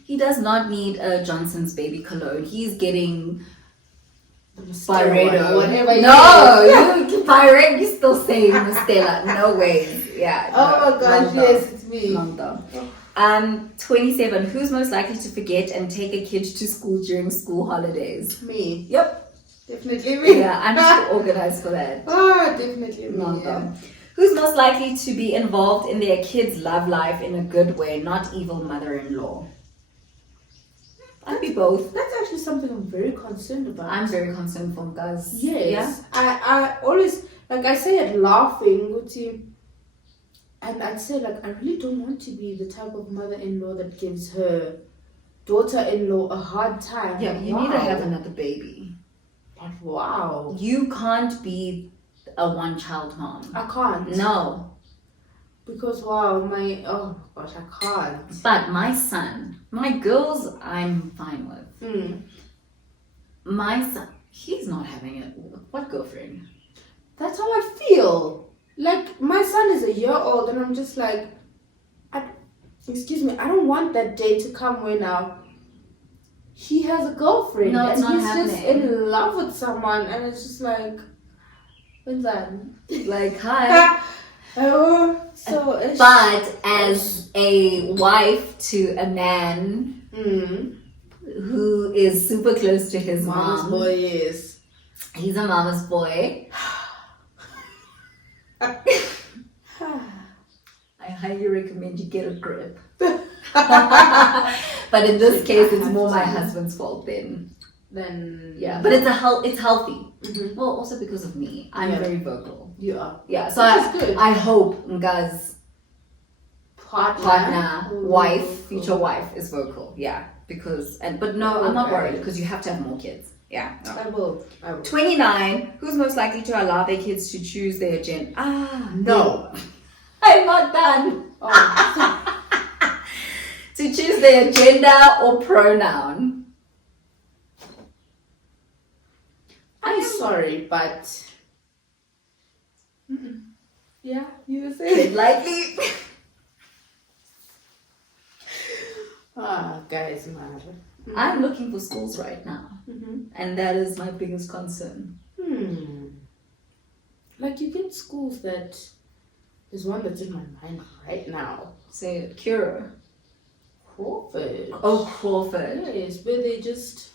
he does not need a Johnson's baby cologne. He's getting Byredo. Whatever. No, you Byredo, you still saying Stella. No ways. Yeah. Oh my gosh, Nondo. yes, it's me. Nondo. 27. Who's most likely to forget and take a kid to school during school holidays? Me. Yep. Definitely me. Yeah, I'm too organized for that. Oh, definitely me. Nondo. Yeah. Who's most likely to be involved in their kids' love life in a good way, not evil mother-in-law? I'd be both. That's actually something I'm very concerned about. I'm very concerned for guys. Yes. Yeah? I always, like I say it laughing, and I'd say, like, I really don't want to be the type of mother-in-law that gives her daughter-in-law a hard time. Yeah, you need to have another baby. But wow. You can't be a one-child mom. I can't. No. Because, wow, oh gosh, I can't. But my son, my girls, I'm fine with. My son, he's not having it. What girlfriend? That's how I feel. Like, my son is a year old, and I'm just like, excuse me, I don't want that day to come where now he has a girlfriend. No, it's and not he's happening. Just in love with someone, and it's just like, when's that? Like, hi. But as a wife to a man who is super close to his mama's mom, boy is. He's a mama's boy. I highly recommend you get a grip. But in this case, it's more my husband's fault then. Yeah, but it's healthy. Well, also because of me, I'm very vocal. You are. Yeah, so I hope Nga's partner, wife, future wife is vocal. Yeah, but no, I'm not worried because you have to have more kids. Yeah, no. I will. 29. Who's most likely to allow their kids to choose their gender? No. I'm not done. To choose their gender or pronoun. I'm sorry, but yeah, you were saying likely. Guys, man. I'm looking for schools right now, and that is my biggest concern. Like, you get schools that there's one that's in my mind right now. Say it, Cura. Crawford. Oh, Crawford. Yes, where they just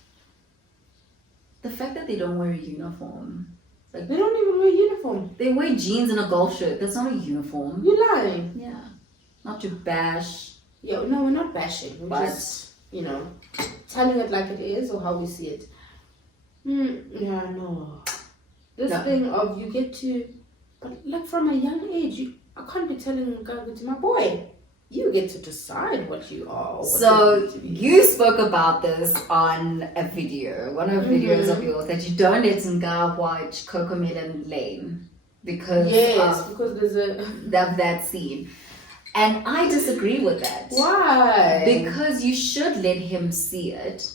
the fact that they don't wear a uniform. Like, they don't even wear uniform. They wear jeans and a golf shirt. That's not a uniform. You're lying. Yeah. Not to bash. Yeah, no, we're not bashing. We're just, telling it like it is or how we see it. Yeah, no. This thing of you get to, but like from a young age, I can't be telling a guy to my boy. You get to decide what you are. So you spoke about this on a video, one of the videos of yours, that you don't let Nga watch Cocomelon Lane because because there's that scene. And I disagree with that. Why? Because you should let him see it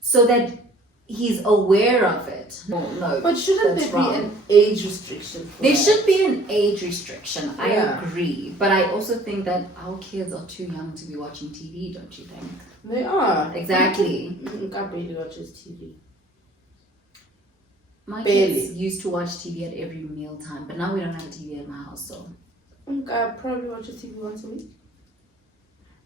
so that he's aware of it. No, but shouldn't there be an age restriction? There should be an age restriction. I agree. But I also think that our kids are too young to be watching TV, don't you think? They are. Exactly. Gabriel watches TV. My kids used to watch TV at every meal time, but now we don't have a TV at my house, so. I probably watch TV once a week.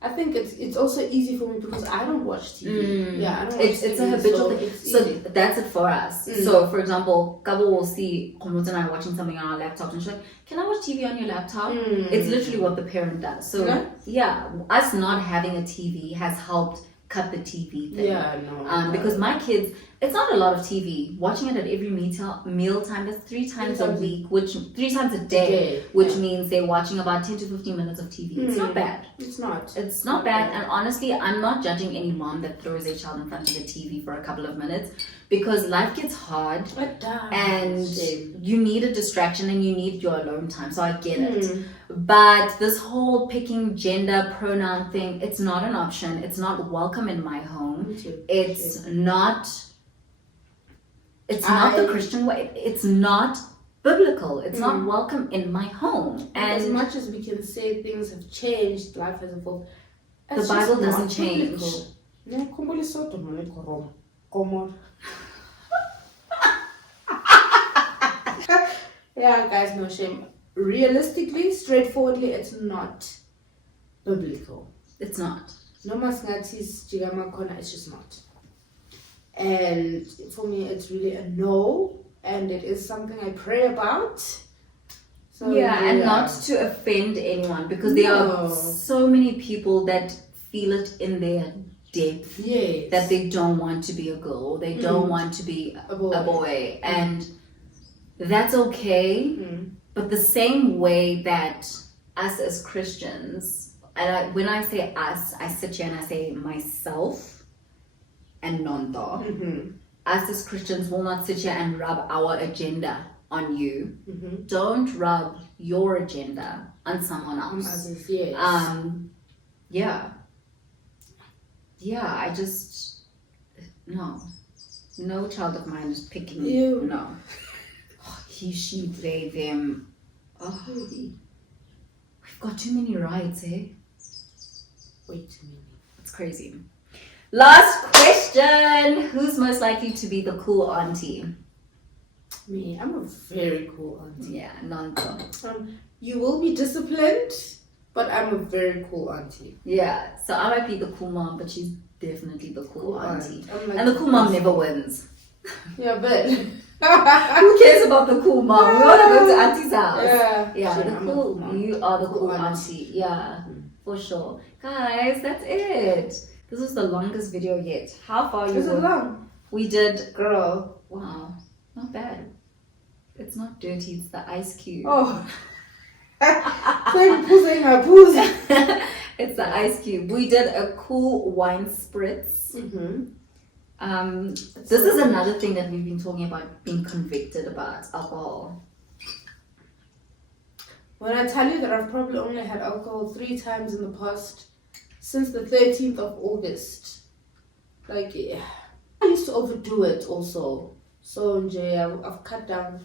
I think it's also easy for me because I don't watch TV. Yeah, I don't watch TV. It's a habitual thing. So that's it for us. So, for example, Gabo will see Komut and I watching something on our laptop and she's like, can I watch TV on your laptop? It's literally what the parent does. So, us not having a TV has helped cut the TV thing. Yeah, no. Because my kids, it's not a lot of TV. Watching it at every meal time, that's 3 times a week, 3 times a day, which means they're watching about 10 to 15 minutes of TV. It's not bad. It's not. It's not bad. And honestly, I'm not judging any mom that throws their child in front of the TV for a couple of minutes because life gets hard and you need a distraction and you need your alone time. So I get it. But this whole picking gender pronoun thing, it's not an option. It's not welcome in my home. It's not the Christian way. It's not biblical. It's not welcome in my home. And as much as we can say things have changed, life has evolved, the Bible doesn't change. Yeah, guys, no shame. Realistically, straightforwardly, it's not biblical. It's not. No masnatis jigama kona, it's just not. And for me, it's really a no, and it is something I pray about. So, and not to offend anyone because there are so many people that feel it in their depth Yes. that they don't want to be a girl, or they don't want to be a boy. And that's okay. But the same way that us as Christians, and when I say us, I sit here and I say myself and Nonda. Us as Christians will not sit here and rub our agenda on you. Don't rub your agenda on someone else. Others, yes. I just no child of mine is picking you. No. He, she, they, them. Oh, we've got too many rights, eh? Way too many. It's crazy. Last question. Who's most likely to be the cool auntie? Me. I'm a very cool auntie. Yeah, Nonto. You will be disciplined, but I'm a very cool auntie. Yeah, so I might be the cool mom, but she's definitely the cool auntie. Like, and the cool mom never wins. Yeah, but who cares about the cool mom? We want to go to auntie's house. Yeah, sure, you are the cool auntie. Yeah, for sure. Guys, that's it. This was the longest video yet. How far you Is it long? We did. Girl. Wow, not bad. It's not dirty, it's the ice cube. Oh. It's the ice cube. We did a cool wine spritz. This is another thing that we've been talking about, being convicted about alcohol. When I tell you that I've probably only had alcohol 3 times in the past, since the 13th of August. Like, yeah. I used to overdo it also. So, Jay, I've cut down.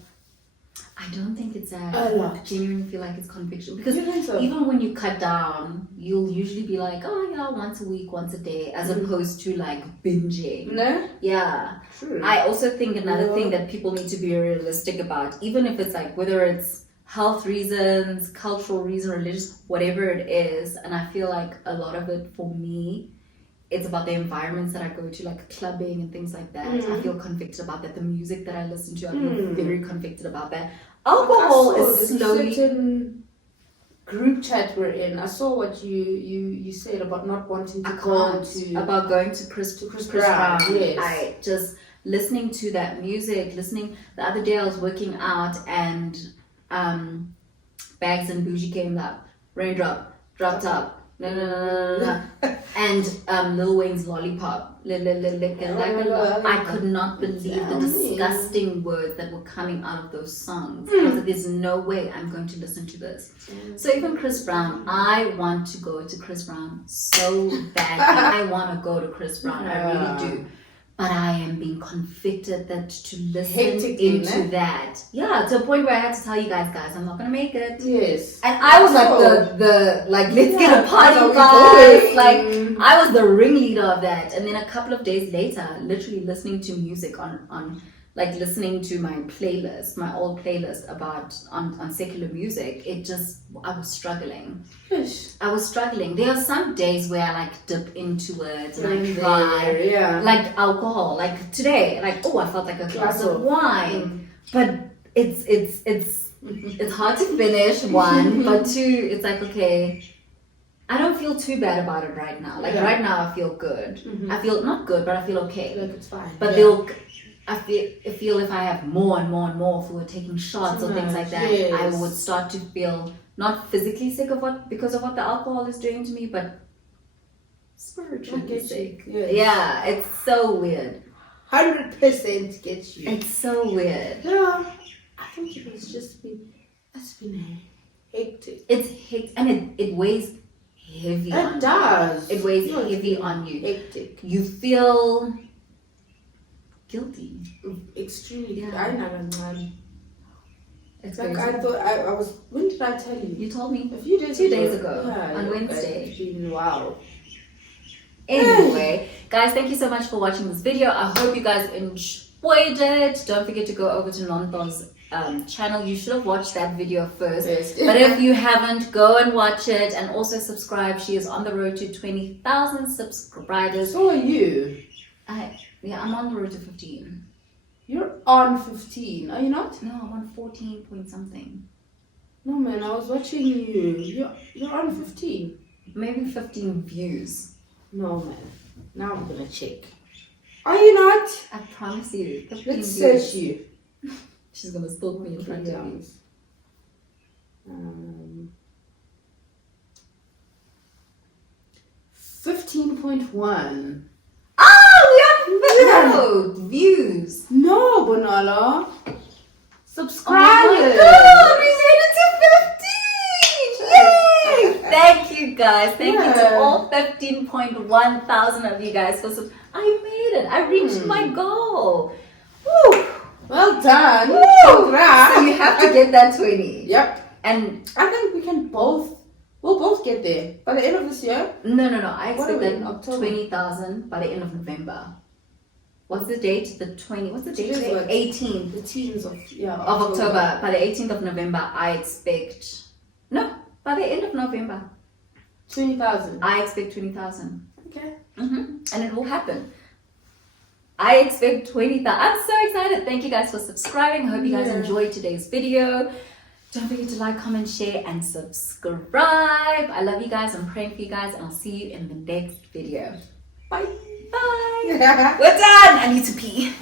I don't think it's a lot. I genuinely feel like it's conviction. Because so? Even when you cut down, you'll usually be like, oh yeah, once a week, once a day, as opposed to like binging. No? Yeah. True. I also think another thing that people need to be realistic about, even if it's like, whether it's health reasons, cultural reason, religious, whatever it is, and I feel like a lot of it for me, it's about the environments that I go to, like clubbing and things like that. I feel convicted about that. The music that I listen to, I feel very convicted about that. Alcohol is slowly. Certain group chat we're in. I saw what you said about not wanting to go to about going to Chris Brown. Yes. I just listening to that music. The other day I was working out and Bags and Bougie came up. Raindrop dropped up. No. And Lil Wayne's Lollipop. I could not believe the disgusting words that were coming out of those songs. I was like, there's no way I'm going to listen to this. So even Chris Brown, I want to go to Chris Brown so badly. I want to go to Chris Brown. I really do. But I am being convicted that to listen into that. Yeah, to a point where I had to tell you guys, I'm not gonna make it. Yes. And I was like the let's get a party vibes. Like I was the ringleader of that. And then a couple of days later, literally listening to music on like listening to my playlist, my old playlist on secular music, I was struggling. I was struggling. There are some days where I like dip into it and I try, like alcohol. Like today, like I felt like a glass of wine, but it's hard to finish. One, but two, it's like okay, I don't feel too bad about it right now. Like right now, I feel good. I feel not good, but I feel okay. Like it's fine. But I feel if I have more and more and more, if we were taking shots or things like that, I would start to feel not physically sick because of what the alcohol is doing to me, but spiritually sick. Yes. Yeah, it's so weird. 100% gets you. It's so weird. Yeah, I think it's been hectic. It's hectic, and it weighs heavy. It does. It weighs heavy on you. Hectic. You feel guilty. Extremely. Yeah. I know. It's like crazy. I thought I was. When did I tell you? You told me a few days 2 days ago on Wednesday. Wow. Anyway, guys, thank you so much for watching this video. I hope you guys enjoyed it. Don't forget to go over to Nonto's channel. You should have watched that video first. Yes. But if you haven't, go and watch it and also subscribe. She is on the road to 20,000 subscribers. So are you? I'm on the road to 15. You're on 15, are you not? No, I'm on 14 point something. No man, I was watching you. You're on 15. Maybe 15 views. No man. Now I'm gonna check. Are you not? I promise you. Let's search you. She's gonna stalk me in front of me. 15.1. No views. No, Bonala. Oh Subscribers. my god, we made it to 15! Yay! Thank you guys. Thank you to all 15.1 thousand of you guys for I made it. I reached my goal. Woo! Well done. Woo! Congrats. So you have to get that 20. Yep. And I think we'll both get there by the end of this year. no. I What are expect we in that October? 20,000 by the end of November. What's the date? What's the date? Today's what? 18th The teens of October. By the 18th of November, I expect. No, by the end of November, 20,000. I expect 20,000. Okay. And it will happen. I expect 20,000. I'm so excited. Thank you guys for subscribing. I hope you guys enjoyed today's video. Don't forget to like, comment, share, and subscribe. I love you guys. I'm praying for you guys, and I'll see you in the next video. Bye. Bye. We're done. I need to pee.